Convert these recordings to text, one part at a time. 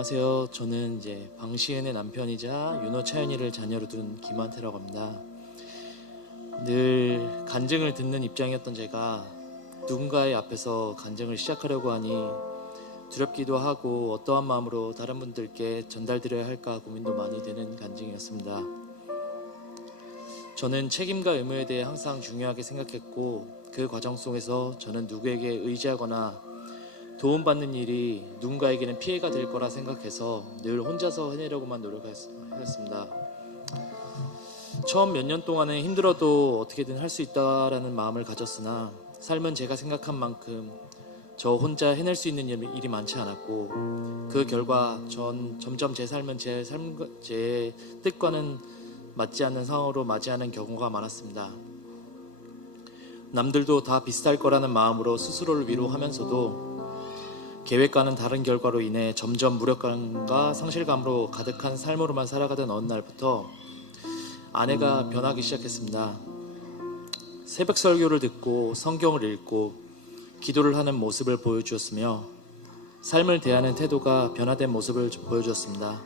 안녕하세요. 저는 이제 방시은의 남편이자 윤호 차연이를 자녀로 둔 김한태라고 합니다. 늘 간증을 듣는 입장이었던 제가 누군가의 앞에서 간증을 시작하려고 하니 두렵기도 하고 어떠한 마음으로 다른 분들께 전달드려야 할까 고민도 많이 되는 간증이었습니다. 저는 책임과 의무에 대해 항상 중요하게 생각했고 그 과정 속에서 저는 누구에게 의지하거나 도움받는 일이 누군가에게는 피해가 될 거라 생각해서 늘 혼자서 해내려고만 노력했습니다. 처음 몇 년 동안은 힘들어도 어떻게든 할 수 있다라는 마음을 가졌으나 삶은 제가 생각한 만큼 저 혼자 해낼 수 있는 일이 많지 않았고 그 결과 전 점점 제 삶은 제 뜻과는 맞지 않는 상황으로 맞이하는 경우가 많았습니다. 남들도 다 비슷할 거라는 마음으로 스스로를 위로하면서도 계획과는 다른 결과로 인해 점점 무력감과 상실감으로 가득한 삶으로만 살아가던 어느 날부터 아내가 변하기 시작했습니다. 새벽 설교를 듣고 성경을 읽고 기도를 하는 모습을 보여주었으며 삶을 대하는 태도가 변화된 모습을 보여주었습니다.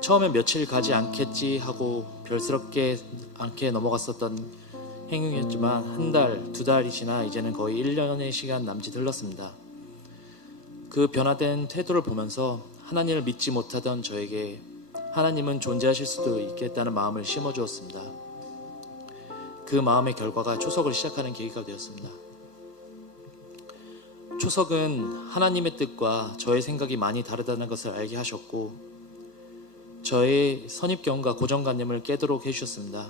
처음에 며칠 가지 않겠지 하고 별스럽게 않게 넘어갔었던 행위였지만 한 달, 두 달이 지나 이제는 거의 1년의 시간 남짓 흘렀습니다. 그 변화된 태도를 보면서 하나님을 믿지 못하던 저에게 하나님은 존재하실 수도 있겠다는 마음을 심어주었습니다. 그 마음의 결과가 초석을 시작하는 계기가 되었습니다. 초석은 하나님의 뜻과 저의 생각이 많이 다르다는 것을 알게 하셨고 저의 선입견과 고정관념을 깨도록 해주셨습니다.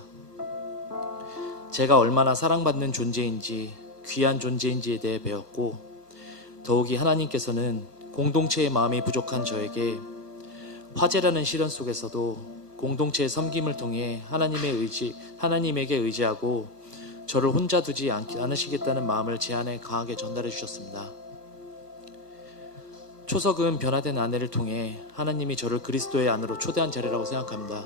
제가 얼마나 사랑받는 존재인지 귀한 존재인지에 대해 배웠고 더욱이 하나님께서는 공동체의 마음이 부족한 저에게 화재라는 시련 속에서도 공동체의 섬김을 통해 하나님에게 의지하고 저를 혼자 두지 않으시겠다는 마음을 제 안에 강하게 전달해 주셨습니다. 초석은 변화된 아내를 통해 하나님이 저를 그리스도의 안으로 초대한 자리라고 생각합니다.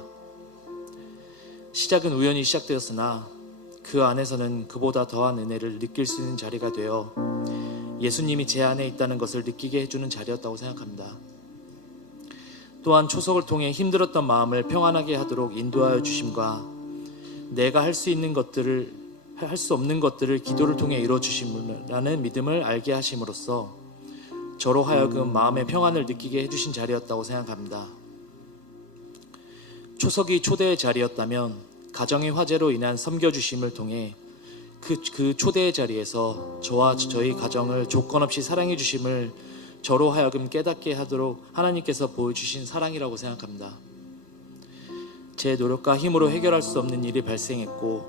시작은 우연히 시작되었으나 그 안에서는 그보다 더한 은혜를 느낄 수 있는 자리가 되어 예수님이 제 안에 있다는 것을 느끼게 해주는 자리였다고 생각합니다. 또한 초석을 통해 힘들었던 마음을 평안하게 하도록 인도하여 주심과 내가 할 수 없는 것들을 기도를 통해 이루어 주심이라는 믿음을 알게 하심으로써 저로 하여금 마음의 평안을 느끼게 해주신 자리였다고 생각합니다. 초석이 초대의 자리였다면 가정의 화재로 인한 섬겨주심을 통해 그 초대의 자리에서 저와 저희 가정을 조건 없이 사랑해 주심을 저로 하여금 깨닫게 하도록 하나님께서 보여주신 사랑이라고 생각합니다. 제 노력과 힘으로 해결할 수 없는 일이 발생했고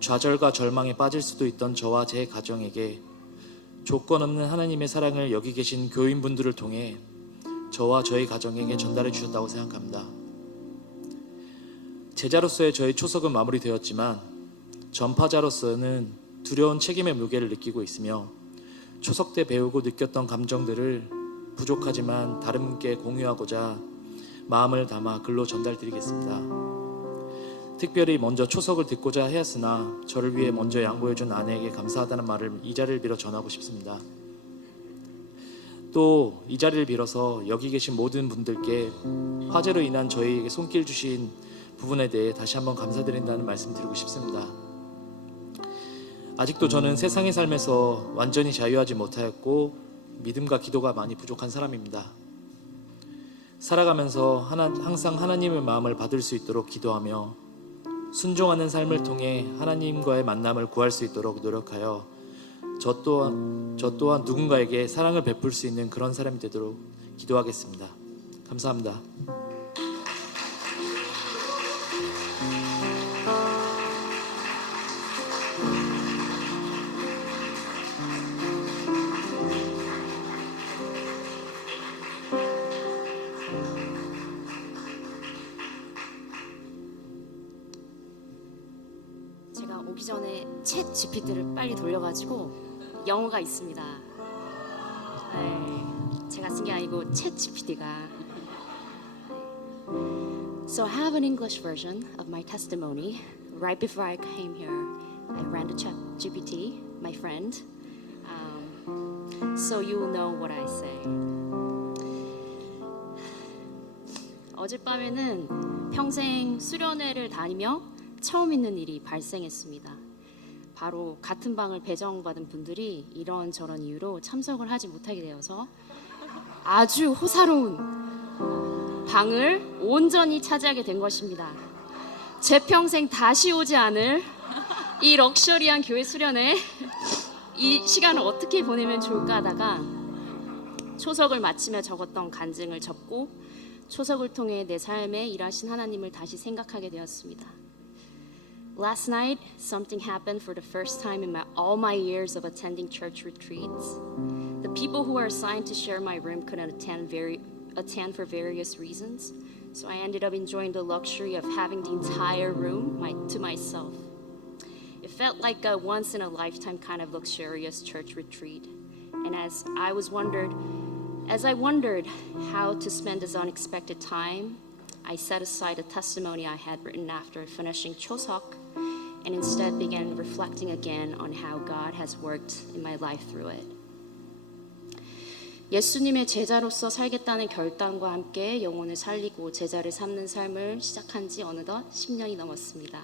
좌절과 절망에 빠질 수도 있던 저와 제 가정에게 조건 없는 하나님의 사랑을 여기 계신 교인분들을 통해 저와 저희 가정에게 전달해 주셨다고 생각합니다. 제자로서의 저희 초석은 마무리되었지만 전파자로서는 두려운 책임의 무게를 느끼고 있으며 초석 때 배우고 느꼈던 감정들을 부족하지만 다른 분께 공유하고자 마음을 담아 글로 전달드리겠습니다. 특별히 먼저 초석을 듣고자 하였으나 저를 위해 먼저 양보해준 아내에게 감사하다는 말을 이 자리를 빌어 전하고 싶습니다. 또 이 자리를 빌어서 여기 계신 모든 분들께 화재로 인한 저희에게 손길 주신 부분에 대해 다시 한번 감사드린다는 말씀 드리고 싶습니다. 아직도 저는 세상의 삶에서 완전히 자유하지 못하였고 믿음과 기도가 많이 부족한 사람입니다. 살아가면서 항상 하나님의 마음을 받을 수 있도록 기도하며 순종하는 삶을 통해 하나님과의 만남을 구할 수 있도록 노력하여 저 또한 누군가에게 사랑을 베풀 수 있는 그런 사람이 되도록 기도하겠습니다. 감사합니다. 제가 오기 전에 챗 GPT를 빨리 돌려가지고 영어가 있습니다. 제가 쓴 게 아니고 챗 GPT가. So I have an English version of my testimony. Right before I came here, I ran to Chat GPT, my friend, so you will know what I say. 어젯밤에는 평생 수련회를 다니며 처음 있는 일이 발생했습니다. 바로 같은 방을 배정받은 분들이 이런저런 이유로 참석을 하지 못하게 되어서 아주 호사로운 방을 온전히 차지하게 된 것입니다. 제 평생 다시 오지 않을 이 럭셔리한 교회 수련회, 이 시간을 어떻게 보내면 좋을까 하다가 초석을 마치며 적었던 간증을 접고 초석을 통해 내 삶에 일하신 하나님을 다시 생각하게 되었습니다. Last night, something happened for the first time in all my years of attending church retreats. The people who are assigned to share my room couldn't attend for various reasons, so I ended up enjoying the luxury of having the entire room to myself. It felt like a once-in-a-lifetime kind of luxurious church retreat, and as I wondered how to spend this unexpected time, I set aside a testimony I had written after finishing Choseok and instead began reflecting again on how God has worked in my life through it. 예수님의 제자로서 살겠다는 결단과 함께 영혼을 살리고 제자를 삼는 삶을 시작한 지 어느덧 10년이 넘었습니다.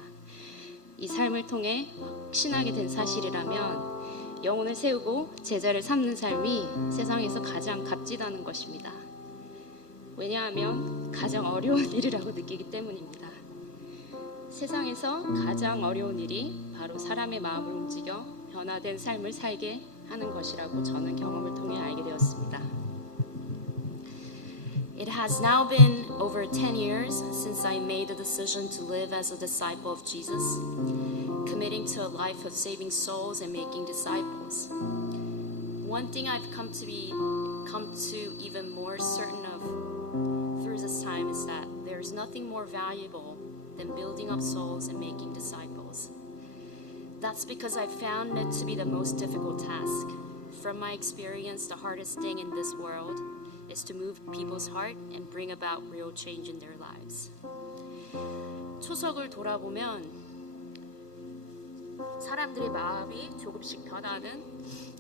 이 삶을 통해 확신하게 된 사실이라면 영혼을 세우고 제자를 삼는 삶이 세상에서 가장 값지다는 것입니다. 왜냐하면 가장 어려운 일이라고 느끼기 때문입니다. 세상에서 가장 어려운 일이 바로 사람의 마음을 움직여 변화된 삶을 살게 하는 것이라고 저는 경험을 통해 알게 되었습니다. It has now been over 10 years since I made the decision to live as a disciple of Jesus, committing to a life of saving souls and making disciples. One thing I've come to even more certain of through this time is that there is nothing more valuable than building up souls and making disciples. That's because I found it to be the most difficult task. From my experience, the hardest thing in this world is to move people's heart and bring about real change in their lives. 초석을 돌아보면 사람들의 마음이 조금씩 변하는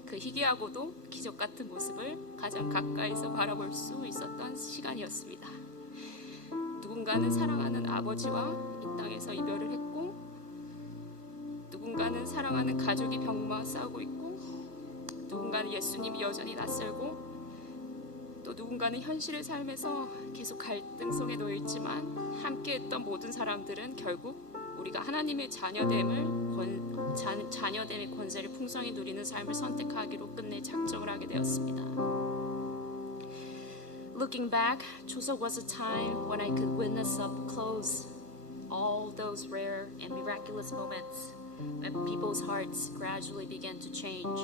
그 희귀하고도 기적 같은 모습을 가장 가까이서 바라볼 수 있었던 시간이었습니다. 누군가는 사랑하는 아버지와 이 땅에서 이별을 했고, 누군가는 사랑하는 가족이 병과 싸우고 있고, 누군가는 예수님이 여전히 낯설고, 또 누군가는 현실의 삶에서 계속 갈등 속에 놓여 있지만 함께했던 모든 사람들은 결국 우리가 하나님의 자녀됨의 권세를 풍성히 누리는 삶을 선택하기로 끝내 작정을 하게 되었습니다. Looking back, Chuseok was a time when I could witness up close all those rare and miraculous moments when people's hearts gradually began to change.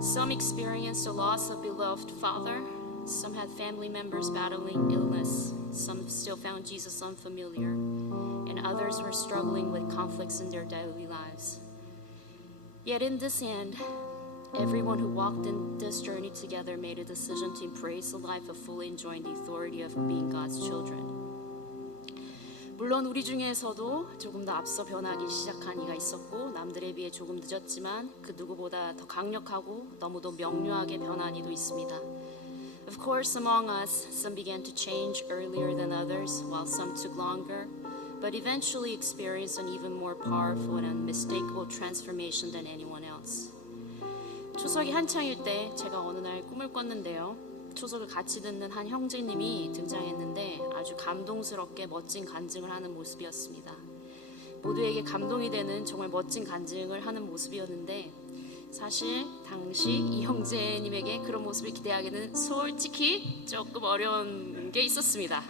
Some experienced the loss of a beloved father, some had family members battling illness, some still found Jesus unfamiliar, and others were struggling with conflicts in their daily lives. Yet in this end, everyone who walked in this journey together made a decision to embrace a life of fully enjoying the authority of being God's children. 물론 우리 중에서도 조금 더 앞서 변하기 시작한 이가 있었고 남들에 비해 조금 늦었지만 그 누구보다 더 강력하고 너무도 명료하게 변한 이도 있습니다. Of course, among us, some began to change earlier than others, while some took longer, but eventually experienced an even more powerful and unmistakable transformation than anyone else. 초석이 한창일 때 제가 어느 날 꿈을 꿨는데요. 초석을 같이 듣는 한 형제님이 등장했는데 아주 감동스럽게 멋진 간증을 하는 모습이었습니다. 모두에게 감동이 되는 정말 멋진 간증을 하는 모습이었는데 사실 당시 이 형제님에게 그런 모습을 기대하기는 솔직히 조금 어려운 게 있었습니다.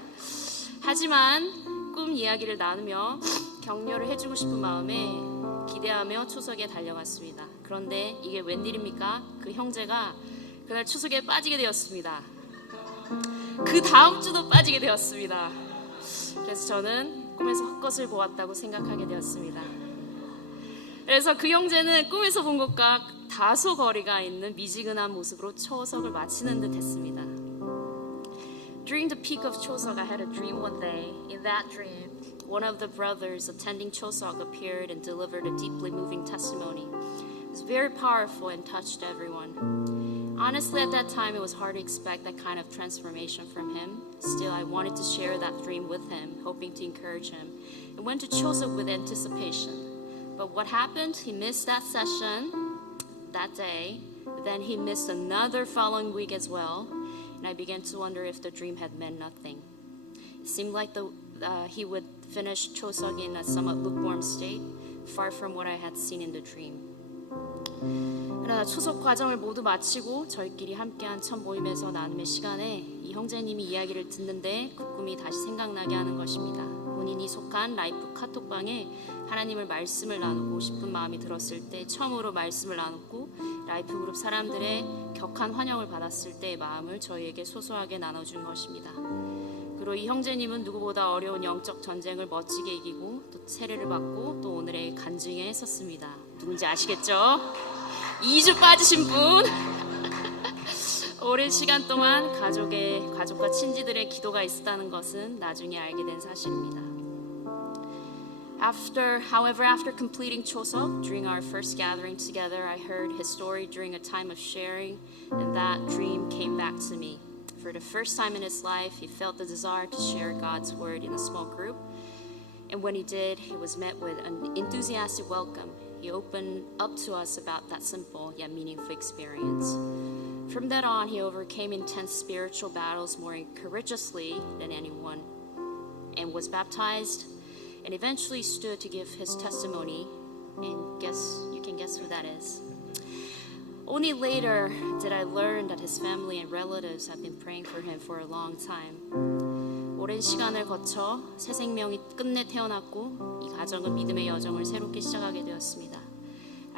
하지만 꿈 이야기를 나누며 격려를 해주고 싶은 마음에 기대하며 초석에 달려갔습니다. 그런데 이게 웬일입니까? 그 형제가 그날 초석에 빠지게 되었습니다. 그 다음 주도 빠지게 되었습니다. 그래서 저는 꿈에서 헛것을 보았다고 생각하게 되었습니다. 그래서 그 형제는 꿈에서 본 것과 다소 거리가 있는 미지근한 모습으로 초석을 마치는 듯 했습니다. During the peak of Choseok, I had a dream one day. In that dream, one of the brothers attending Choseok appeared and delivered a deeply moving testimony. It was very powerful and touched everyone. Honestly, at that time, it was hard to expect that kind of transformation from him. Still, I wanted to share that dream with him, hoping to encourage him. I went to Choseok with anticipation. But what happened? He missed that session that day. Then he missed another following week as well. And I began to wonder if the dream had meant nothing. It seemed like he would finish Choseok in a somewhat lukewarm state, far from what I had seen in the dream. 그러나 초속 과정을 모두 마치고 저희끼리 함께한 첫 모임에서 나눔의 시간에 이 형제님이 이야기를 듣는데 그 꿈이 다시 생각나게 하는 것입니다. 본인이 속한 라이프 카톡방에 하나님을 말씀을 나누고 싶은 마음이 들었을 때 처음으로 말씀을 나눴고 라이프 그룹 사람들의 격한 환영을 받았을 때의 마음을 저희에게 소소하게 나눠준 것입니다. 그리고 이 형제님은 누구보다 어려운 영적 전쟁을 멋지게 이기고 또 세례를 받고 또 오늘의 간증에 섰습니다. 누군지 아시겠죠? 2주 빠지신 분. 오랜 시간 동안 가족과 친지들의 기도가 있었다는 것은 나중에 알게 된 사실입니다. However, after completing Choseok, during our first gathering together, I heard his story during a time of sharing, and that dream came back to me. For the first time in his life, he felt the desire to share God's word in a small group. And when he did, he was met with an enthusiastic welcome. He opened up to us about that simple yet meaningful experience. From that on, he overcame intense spiritual battles more courageously than anyone, and was baptized, and eventually stood to give his testimony. And you can guess who that is. Only later did I learn that his family and relatives had been praying for him for a long time. 오랜 시간을 거쳐 새 생명이 끝내 태어났고 이 가정은 믿음의 여정을 새롭게 시작하게 되었습니다.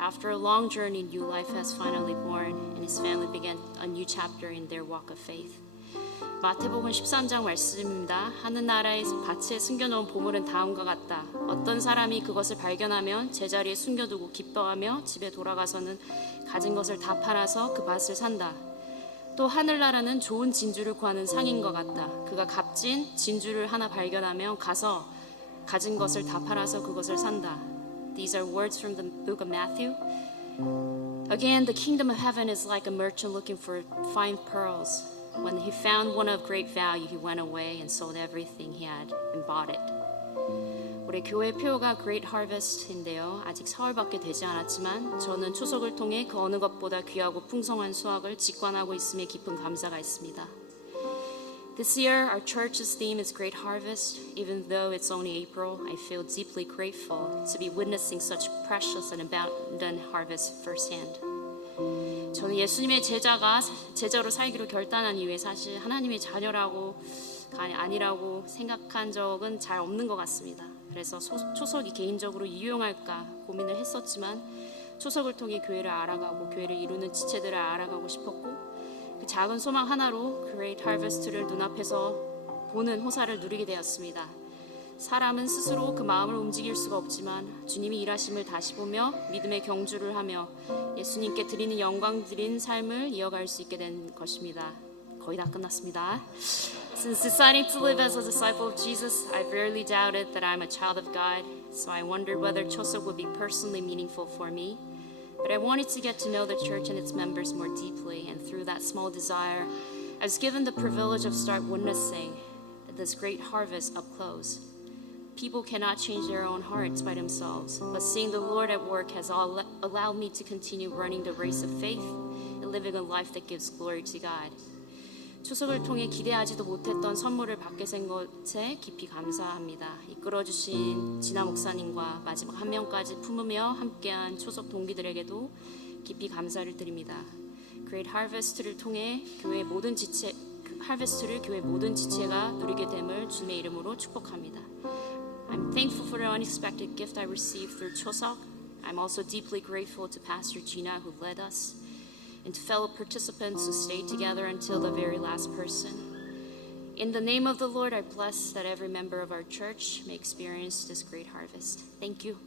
After a long journey, new life has finally born, and his family began a new chapter in their walk of faith. 마태복음 13장 말씀입니다. 하늘나라의 밭에 숨겨놓은 보물은 다음과 같다. 어떤 사람이 그것을 발견하면 제자리에 숨겨두고 기뻐하며 집에 돌아가서는 가진 것을 다 팔아서 그 밭을 산다. 또 하늘나라는 좋은 진주를 구하는 상인과 같다. 그가 값진 진주를 하나 발견하면 가서 가진 것을 다 팔아서 그것을 산다. These are words from the book of Matthew. Again, the kingdom of heaven is like a merchant looking for fine pearls. When he found one of great value, he went away and sold everything he had and bought it. 우리 교회 표어가 Great Harvest인데요. 아직 사흘밖에 되지 않았지만 저는 초석을 통해 그 어느 것보다 귀하고 풍성한 수확을 직관하고 있음에 깊은 감사가 있습니다. This year, our church's theme is Great Harvest. Even though it's only April, I feel deeply grateful to be witnessing such precious and abundant harvest firsthand. 저는 예수님의 제자로 살기로 결단한 이후에 사실 하나님의 자녀라고 아니라고 생각한 적은 잘 없는 것 같습니다. 그래서 초석이 개인적으로 유용할까 고민을 했었지만 초석을 통해 교회를 알아가고 교회를 이루는 지체들을 알아가고 싶었고 그 작은 소망 하나로 Great Harvest를 눈앞에서 보는 호사를 누리게 되었습니다. 사람은 스스로 그 마음을 움직일 수가 없지만 주님이 일하심을 다시 보며 믿음의 경주를 하며 예수님께 드리는 영광 드린 삶을 이어갈 수 있게 된 것입니다. 거의 다 끝났습니다. Since deciding to live as a disciple of Jesus, I rarely doubted that I'm a child of God, so I wondered whether Choseok would be personally meaningful for me. But I wanted to get to know the church and its members more deeply, and through that small desire, I was given the privilege of start witnessing this great harvest up close. People cannot change their own hearts by themselves, but seeing the Lord at work has allowed me to continue running the race of faith and living a life that gives glory to God. 추석을 통해 기대하지도 못했던 선물을 받게 된 것에 깊이 감사합니다. 이끌어주신 진아 목사님과 마지막 한 명까지 품으며 함께한 초석 동기들에게도 깊이 감사를 드립니다. Great Harvest를 통해 교회 모든 지체가 누리게 됨을 주님의 이름으로 축복합니다. I'm thankful for the unexpected gift I received through Choseok. I'm also deeply grateful to Pastor Gina who led us, and to fellow participants who stayed together until the very last person. In the name of the Lord, I bless that every member of our church may experience this great harvest. Thank you.